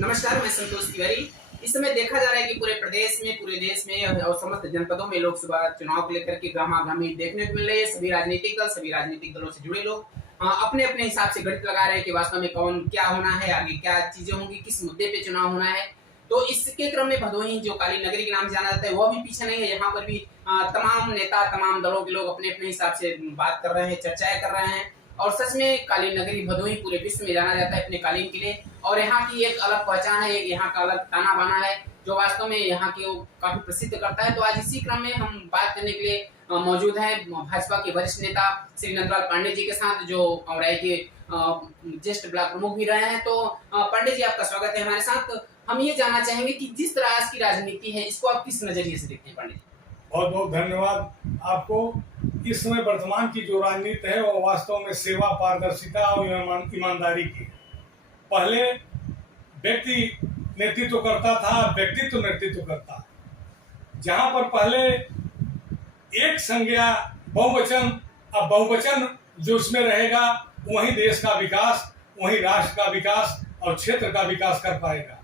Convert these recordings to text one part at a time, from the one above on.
नमस्कार, मैं संतोष तिवारी। इस समय देखा जा रहा है कि पूरे प्रदेश में, पूरे देश में और समस्त जनपदों में लोकसभा चुनाव को लेकर के गहमा-गहमी देखने को मिल रही है। सभी राजनीतिक दल, सभी राजनीतिक दलों से जुड़े लोग अपने-अपने हिसाब से गणित लगा रहे हैं कि वास्तव में कौन क्या होना है, आगे क्या चीजें होंगी, किस मुद्दे पे चुनाव होना है। तो इसके क्रम में भदोही, जो काली नगरी के नाम से जाना जाता है, वो भी पीछे नहीं है। यहाँ पर भी तमाम नेता, तमाम दलों के लोग अपने-अपने हिसाब से बात कर रहे हैं, चर्चाएँ कर रहे हैं। और सच में काली नगरी भदोही पूरे विश्व में जाना जाता है अपने कालीन के लिए, और यहाँ की एक अलग पहचान है, एक यहाँ का अलग ताना बाना है, जो वास्तव में यहाँ की काफी प्रसिद्ध करता है। तो आज इसी क्रम में हम बात करने के लिए मौजूद हैं भाजपा के वरिष्ठ नेता श्री नंदलाल पांडे जी के साथ, जो अमराई के ज्येष्ठ ब्लॉक प्रमुख भी रहे हैं। तो पांडे जी, आपका स्वागत है हमारे साथ। हम ये जानना चाहेंगे कि जिस तरह आज की राजनीति है, इसको आप किस नजरिए से देखते हैं पांडे जी? बहुत बहुत धन्यवाद आपको। इस समय वर्तमान की जो राजनीति है वो वास्तव में सेवा, पारदर्शिता और ईमानदारी की। पहले व्यक्ति नेतृत्व करता था, व्यक्तित्व नेतृत्व करता। जहां पर पहले एक संज्ञा बहुवचन, अब बहुवचन जो इसमें रहेगा वही देश का विकास, वही राष्ट्र का विकास और क्षेत्र का विकास कर पाएगा।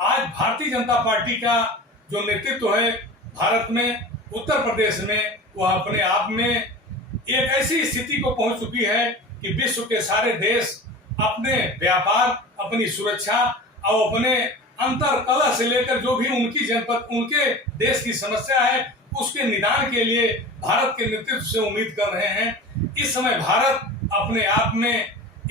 आज भारतीय जनता पार्टी का जो नेतृत्व है भारत में, उत्तर प्रदेश में, वह अपने आप में एक ऐसी स्थिति को पहुंच चुकी है कि विश्व के सारे देश अपने व्यापार, अपनी सुरक्षा और अपने अंतर कलह से लेकर जो भी उनकी जनपद, उनके देश की समस्या है, उसके निदान के लिए भारत के नेतृत्व से उम्मीद कर रहे हैं। इस समय भारत अपने आप में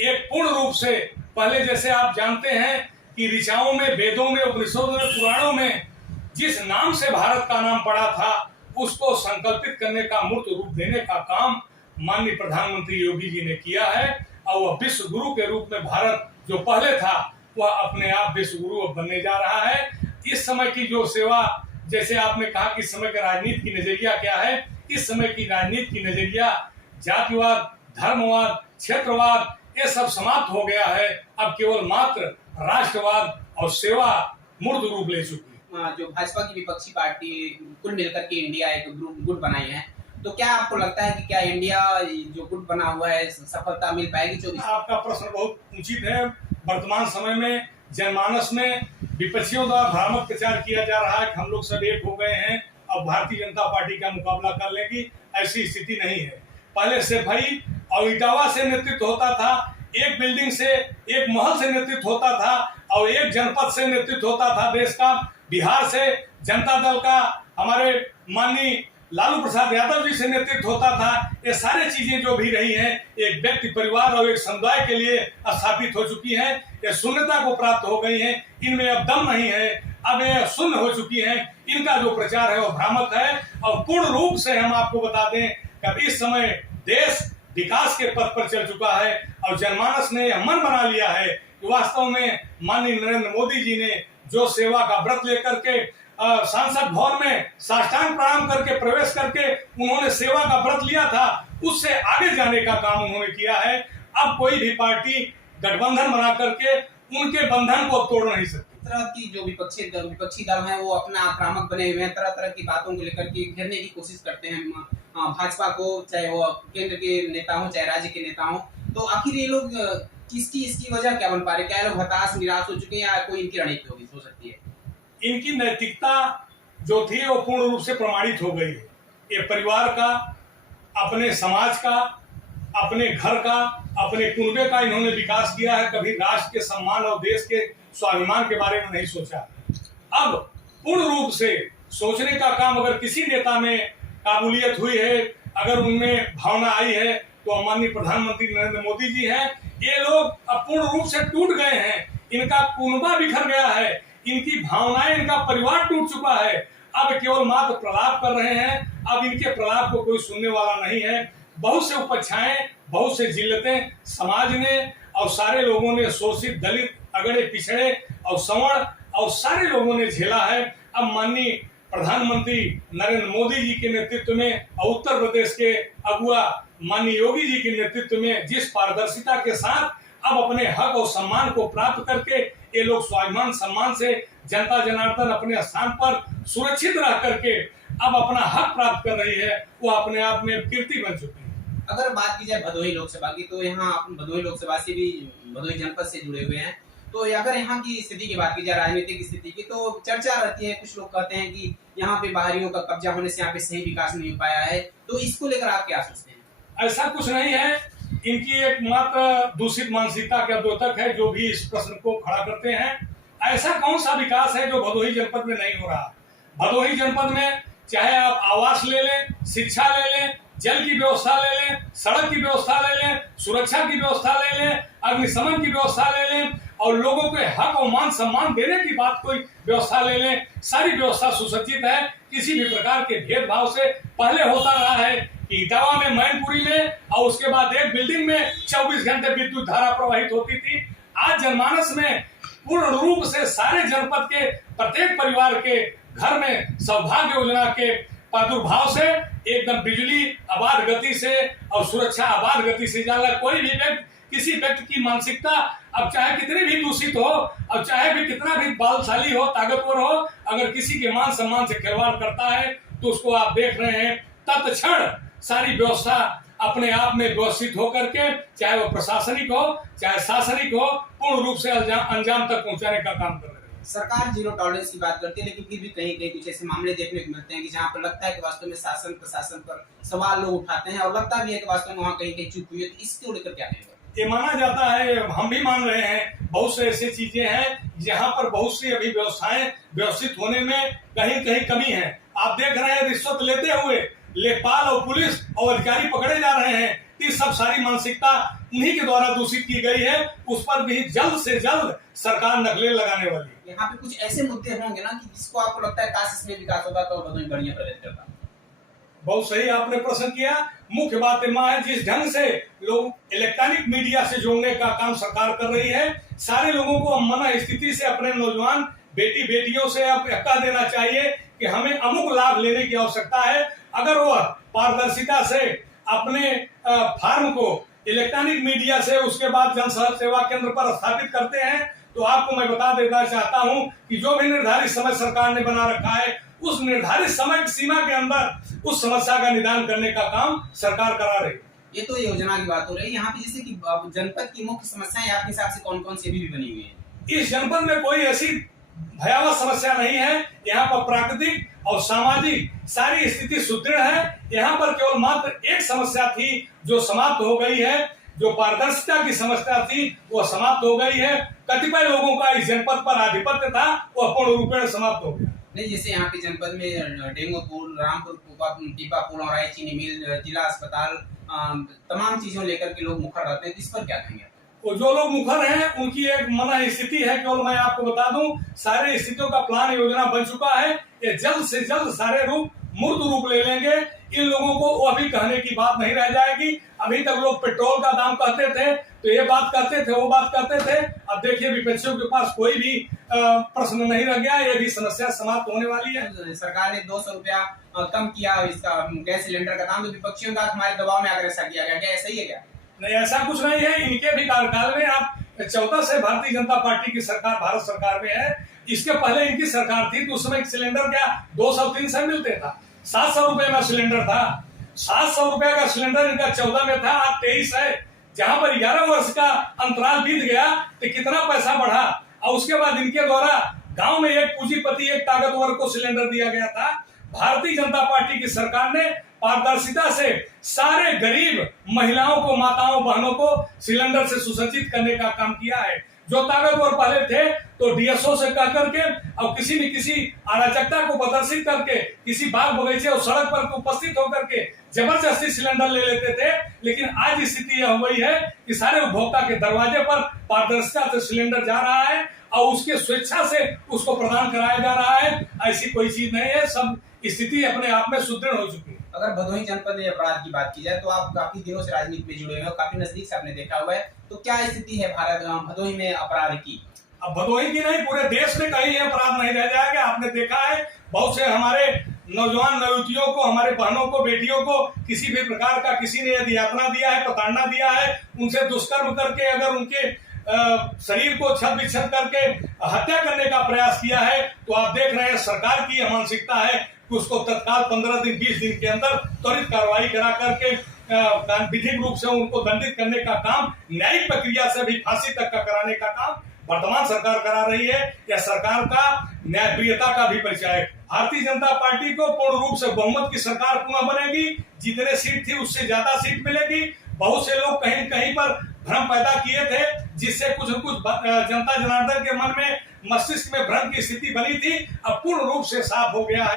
एक पूर्ण रूप से, पहले जैसे आप जानते हैं कि ऋचाओं में, वेदों में, उपनिषदों में, पुराणों में जिस नाम से भारत का नाम पड़ा था, उसको संकल्पित करने का, मूर्त रूप देने का काम माननीय प्रधानमंत्री योगी जी ने किया है। और वह विश्व गुरु के रूप में भारत जो पहले था, वह अपने आप विश्व गुरु बनने जा रहा है। इस समय की जो सेवा, जैसे आपने कहा कि इस समय का राजनीति की नजरिया क्या है, इस समय की राजनीति की नजरिया जातिवाद, धर्मवाद, क्षेत्रवाद, ये सब समाप्त हो गया है। अब केवल मात्र राष्ट्रवाद और सेवा मूर्त रूप ले चुकी है। जो भाजपा की विपक्षी पार्टी कुल मिलकर के इंडिया एक गुट बनाई है, तो क्या आपको लगता है कि क्या इंडिया जो गुट बना हुआ है सफलता मिल पाएगी? जो आपका प्रश्न बहुत उचित है। वर्तमान समय में जनमानस में विपक्षियों द्वारा भ्रामक प्रचार किया जा रहा है कि हम लोग सब एक हो गए हैं, अब भारतीय जनता पार्टी का मुकाबला कर लेगी। ऐसी स्थिति नहीं है। पहले से भाई और इटावा से नेतृत्व होता था, एक बिल्डिंग से, एक महल से नेतृत्व होता था, और एक जनपद से नेतृत्व होता था देश का। बिहार से जनता दल का हमारे माननीय लालू प्रसाद यादव जी से नेतृत्व होता था। ये सारी चीजें जो भी रही हैं, एक व्यक्ति, परिवार और एक समुदाय के लिए स्थापित हो चुकी हैं। ये शून्यता को प्राप्त हो गई हैं। इनमें अब दम नहीं है, अब ये शून्य हो चुकी हैं। इनका जो प्रचार है वो भ्रामक है। और पूर्ण रूप से हम आपको बता दें कि इस समय देश विकास के पथ पर चल चुका है, और जनमानस ने यह मन बना लिया है कि वास्तव में माननीय नरेंद्र मोदी जी ने जो सेवा का व्रत लेकर के सांसद भवन में साष्टांग प्रणाम करके प्रवेश करके उन्होंने सेवा का व्रत लिया था, उससे आगे जाने का काम उन्होंने किया है। अब कोई भी पार्टी गठबंधन बना करके उनके बंधन को तोड़ नहीं सकती। तरह की जो विपक्षी दल हैं, वो अपना आक्रामक बने हुए हैं, तरह तरह की बातों को लेकर के घेरने की कोशिश करते हैं भाजपा को, चाहे वो केंद्र के नेता हो, चाहे राज्य के नेता हो। तो आखिर ये लोग इसकी वजह क्या बन पा रहे? क्या लोग हताश, निराश हो चुके हैं, या कोई इनकी रणनीति होगी, हो सकती है? इनकी नैतिकता जो थी वो पूर्ण रूप से प्रमाणित हो गई है। ये परिवार का, अपने समाज का, अपने घर का, अपने कुनबे का इन्होंने विकास किया है। कभी राष्ट्र के सम्मान और देश के स्वाभिमान के बारे में नहीं सोचा। अब पूर्ण रूप से सोचने का काम अगर किसी नेता में काबुलियत हुई है, अगर उनमें भावना आई है, तो माननीय प्रधानमंत्री नरेंद्र मोदी जी हैं। ये लोग अब पूर्ण रूप से टूट गए हैं। इनका कुनबा बिखर गया है, इनकी भावनाएं, इनका परिवार टूट चुका है। अब केवल मात्र प्रलाप कर रहे हैं। अब इनके प्रलाप को कोई सुनने वाला नहीं है। बहुत से उपच्छाएं, बहुत से जिल्लतें समाज ने और सारे लोगों ने, शोषित, दलित, अगड़े पिछड़े और सवर्ण और सारे लोगों ने झेला है। अब माननीय प्रधानमंत्री नरेंद्र मोदी जी के नेतृत्व में और उत्तर प्रदेश के अगुआ माननीय योगी जी के नेतृत्व में जिस पारदर्शिता के साथ अब अपने हक और सम्मान को प्राप्त करके ये लोग स्वाभिमान सम्मान से, जनता जनार्दन अपने स्थान पर सुरक्षित रह करके अब अपना हक प्राप्त कर रही है, वो अपने आप में कीर्ति बन चुकी है। अगर बात की जाए भदोही लोकसभा की, तो यहाँ भदोही लोकसभा से भी, भदोही जनपद से जुड़े हुए हैं, तो अगर यहाँ की स्थिति की बात की जाए, राजनीतिक स्थिति की, तो चर्चा रहती है, कुछ लोग कहते हैं कि यहाँ पे बाहरियों का कब्जा होने से यहाँ पे सही विकास नहीं हो पाया है, तो इसको लेकर आप क्या सोचते हैं? ऐसा कुछ नहीं है। इनकी एक मात्र दूषित मानसिकता के द्योतक है जो भी इस प्रश्न को खड़ा करते हैं। ऐसा कौन सा विकास है जो भदोही जनपद में नहीं हो रहा? भदोही जनपद में चाहे आप आवास ले लें, शिक्षा ले लें, जल की व्यवस्था ले लें, सड़क की व्यवस्था ले लें, सुरक्षा की व्यवस्था ले लें, अग्निशमन की व्यवस्था ले लें, और लोगों के हक और मान सम्मान देने की बात कोई व्यवस्था ले लें, सारी व्यवस्था सुसज्जित है। किसी भी प्रकार के भेदभाव से पहले होता रहा है कि इटावा में, मैनपुरी में, और उसके बाद एक बिल्डिंग में 24 घंटे विद्युत धारा प्रवाहित होती थी। आज जनमानस में पूर्ण रूप से सारे जनपद के प्रत्येक परिवार के घर में सौभाग्य योजना के प्रादुर्भाव से एकदम बिजली आबाद गति से और सुरक्षा आबाद गति से जाला। कोई भी व्यक्ति, किसी व्यक्ति की मानसिकता अब चाहे कितनी भी दूषित हो, अब चाहे भी कितना भी बलशाली हो, ताकतवर हो, अगर किसी के मान सम्मान से खिलवाड़ करता है तो उसको आप देख रहे हैं तत्क्षण सारी व्यवस्था अपने आप में व्यवस्थित होकर के, चाहे वो प्रशासनिक हो चाहे शासनिक हो, पूर्ण रूप से अंजाम तक पहुंचाने का काम कर रहे हैं। सरकार जीरो टॉलरेंस की बात करती है, लेकिन फिर भी कहीं कहीं कुछ ऐसे मामले देखने को मिलते हैं कि जहां पर लगता है कि वास्तव में शासन प्रशासन पर सवाल लोग उठाते हैं, और लगता भी है कि वास्तव में वहां कहीं कहीं चूक हुई है। तो इसको लेकर क्या कहेंगे? ये माना जाता है, हम भी मान रहे हैं, बहुत से ऐसी चीजें हैं जहां पर बहुत सी अभी व्यवस्थाएं व्यवस्थित होने में कहीं कहीं कमी है। आप देख रहे हैं रिश्वत लेते हुए लेखपाल और पुलिस और अधिकारी पकड़े जा रहे हैं। इस सब सारी मानसिकता उन्हीं के द्वारा दूषित की गई है। उस पर भी जल्द से जल्द सरकार नकलें लगाने वाली है। यहाँ पे कुछ ऐसे मुद्दे होंगे ना कि जिसको आपको लगता है काश इसमें विकास होता तो भदोही बढ़िया प्रगति करता। बहुत सही आपने प्रश्न किया। मुख्य बात है जिस ढंग से लोग इलेक्ट्रॉनिक मीडिया से जोड़ने का काम सरकार कर रही है, सारे लोगों को मन स्थिति से अपने नौजवान बेटी बेटियों से अब कह देना चाहिए कि हमें अमुक लाभ लेने की आवश्यकता है। अगर वह पारदर्शिता से अपने फार्म को इलेक्ट्रॉनिक मीडिया से उसके बाद जन सेवा केंद्र पर स्थापित करते हैं, तो आपको मैं बता देना चाहता हूं कि जो भी निर्धारित समय सरकार ने बना रखा है, उस निर्धारित समय सीमा के अंदर उस समस्या का निदान करने का काम सरकार करा रही है। ये तो योजना की बात हो रही है। यहाँ पे जैसे कि जनपद की मुख्य समस्याएं आपके हिसाब से कौन कौन सी अभी भी बनी हुई है? इस जनपद में कोई ऐसी भयावह समस्या नहीं है। यहाँ पर प्राकृतिक और सामाजिक सारी स्थिति सुदृढ़ है। यहाँ पर केवल मात्र एक समस्या थी जो समाप्त हो गई है, जो पारदर्शिता की समस्या थी वो समाप्त हो गई है। कतिपय लोगों का इस जनपद पर आधिपत्य था, वह पूर्ण रूपेण समाप्त हो गया। नहीं, जैसे यहाँ के जनपद में डेंगू पुल, रामपुर पीपा पुल और आई चीनी मिल, जिला अस्पताल, तमाम चीजों लेकर के लोग मुखर रहते हैं। इस पर क्या कहेंगे? वो जो लोग मुखर हैं उनकी एक मन स्थिति है। केवल मैं आपको बता दूं, सारे स्थितियों का प्लान योजना बन चुका है। ये जल्द से जल्द सारे रूप मूर्त रूप ले लेंगे। इन लोगों को वो अभी कहने की बात नहीं रह जाएगी। अभी तक लोग पेट्रोल का दाम कहते थे तो ये बात कहते थे, वो बात कहते थे। अब देखिए विपक्षियों के पास कोई भी प्रश्न नहीं रह गया। ये भी समस्या समाप्त होने वाली है। सरकार ने 200 रुपया कम किया इसका गैस सिलेंडर का दाम, तो विपक्षियों का हमारे दबाव में आकर ऐसा किया गया। क्या ऐसा ही है क्या? नहीं, ऐसा कुछ नहीं है। इनके भी कार्यकाल में आप 14 से भारतीय जनता पार्टी की सरकार भारत सरकार में है। इसके पहले इनकी सरकार थी तो उस समय सिलेंडर क्या 200-300 मिलते था। 700 रुपए में सिलेंडर था। 700 रुपए का सिलेंडर इनका 14 में था, आज 23 है। जहां पर 11 वर्ष का अंतराल बीत गया तो कितना पैसा बढ़ा। और उसके बाद इनके द्वारा गांव में एक पूंजीपति एक ताकतवर को सिलेंडर दिया गया था। भारतीय जनता पार्टी की सरकार ने पारदर्शिता से सारे गरीब महिलाओं को, माताओं बहनों को सिलेंडर से सुसज्जित करने का काम किया है। जो ताकतवर पहले थे तो डीएसओ से कह करके और किसी न किसी अराजकता को प्रदर्शित करके किसी बाग बगीचे और सड़क पर उपस्थित होकर के जबरदस्ती सिलेंडर ले लेते थे। लेकिन आज स्थिति यह हो गई है कि सारे उपभोक्ता के दरवाजे पर पारदर्शिता से सिलेंडर जा रहा है और उसके स्वेच्छा से उसको प्रदान कराया जा रहा है। ऐसी कोई चीज नहीं है। सब स्थिति अपने आप में सुदृढ़ हो चुकी है। अगर भदोही जनपद में अपराध की बात की जाए तो आप काफी दिनों से राजनीति में जुड़े हुए हो, काफी नजदीक से आपने देखा हुआ है, तो क्या स्थिति है भदोही में अपराध की? अब भदोही की नहीं, पूरे देश में कहीं अपराध नहीं रह जाएगा। आपने देखा है बहुत से हमारे नौजवान नवयुवतियों को, हमारे बहनों को, बेटियों को किसी भी प्रकार का किसी ने यदि यातना दिया है, प्रताड़ना दिया है, उनसे दुष्कर्म करके अगर उनके शरीर को छत विच्छेद करके हत्या करने का प्रयास किया है, तो आप देख रहे हैं सरकार की यह मानसिकता है कि उसको तत्काल 15 दिन 20 दिन के अंदर त्वरित कार्रवाई करा करके विधिक रूप से उनको दंडित करने का काम, न्यायिक प्रक्रिया से भी फांसी तक का कराने का काम वर्तमान सरकार करा रही है, यह सरकार का न्यायप्रियता का भी परिचय है। भारतीय जनता पार्टी को पूर्ण रूप से बहुमत की सरकार पुनः बनेगी, जितने सीट थी उससे ज्यादा सीट मिलेगी। बहुत से लोग कहीं कहीं पर भ्रम पैदा किए थे, जिससे कुछ जनता जनार्दन के मन में, मस्तिष्क में भ्रम की स्थिति बनी थी, अब पूर्ण रूप से साफ हो गया है।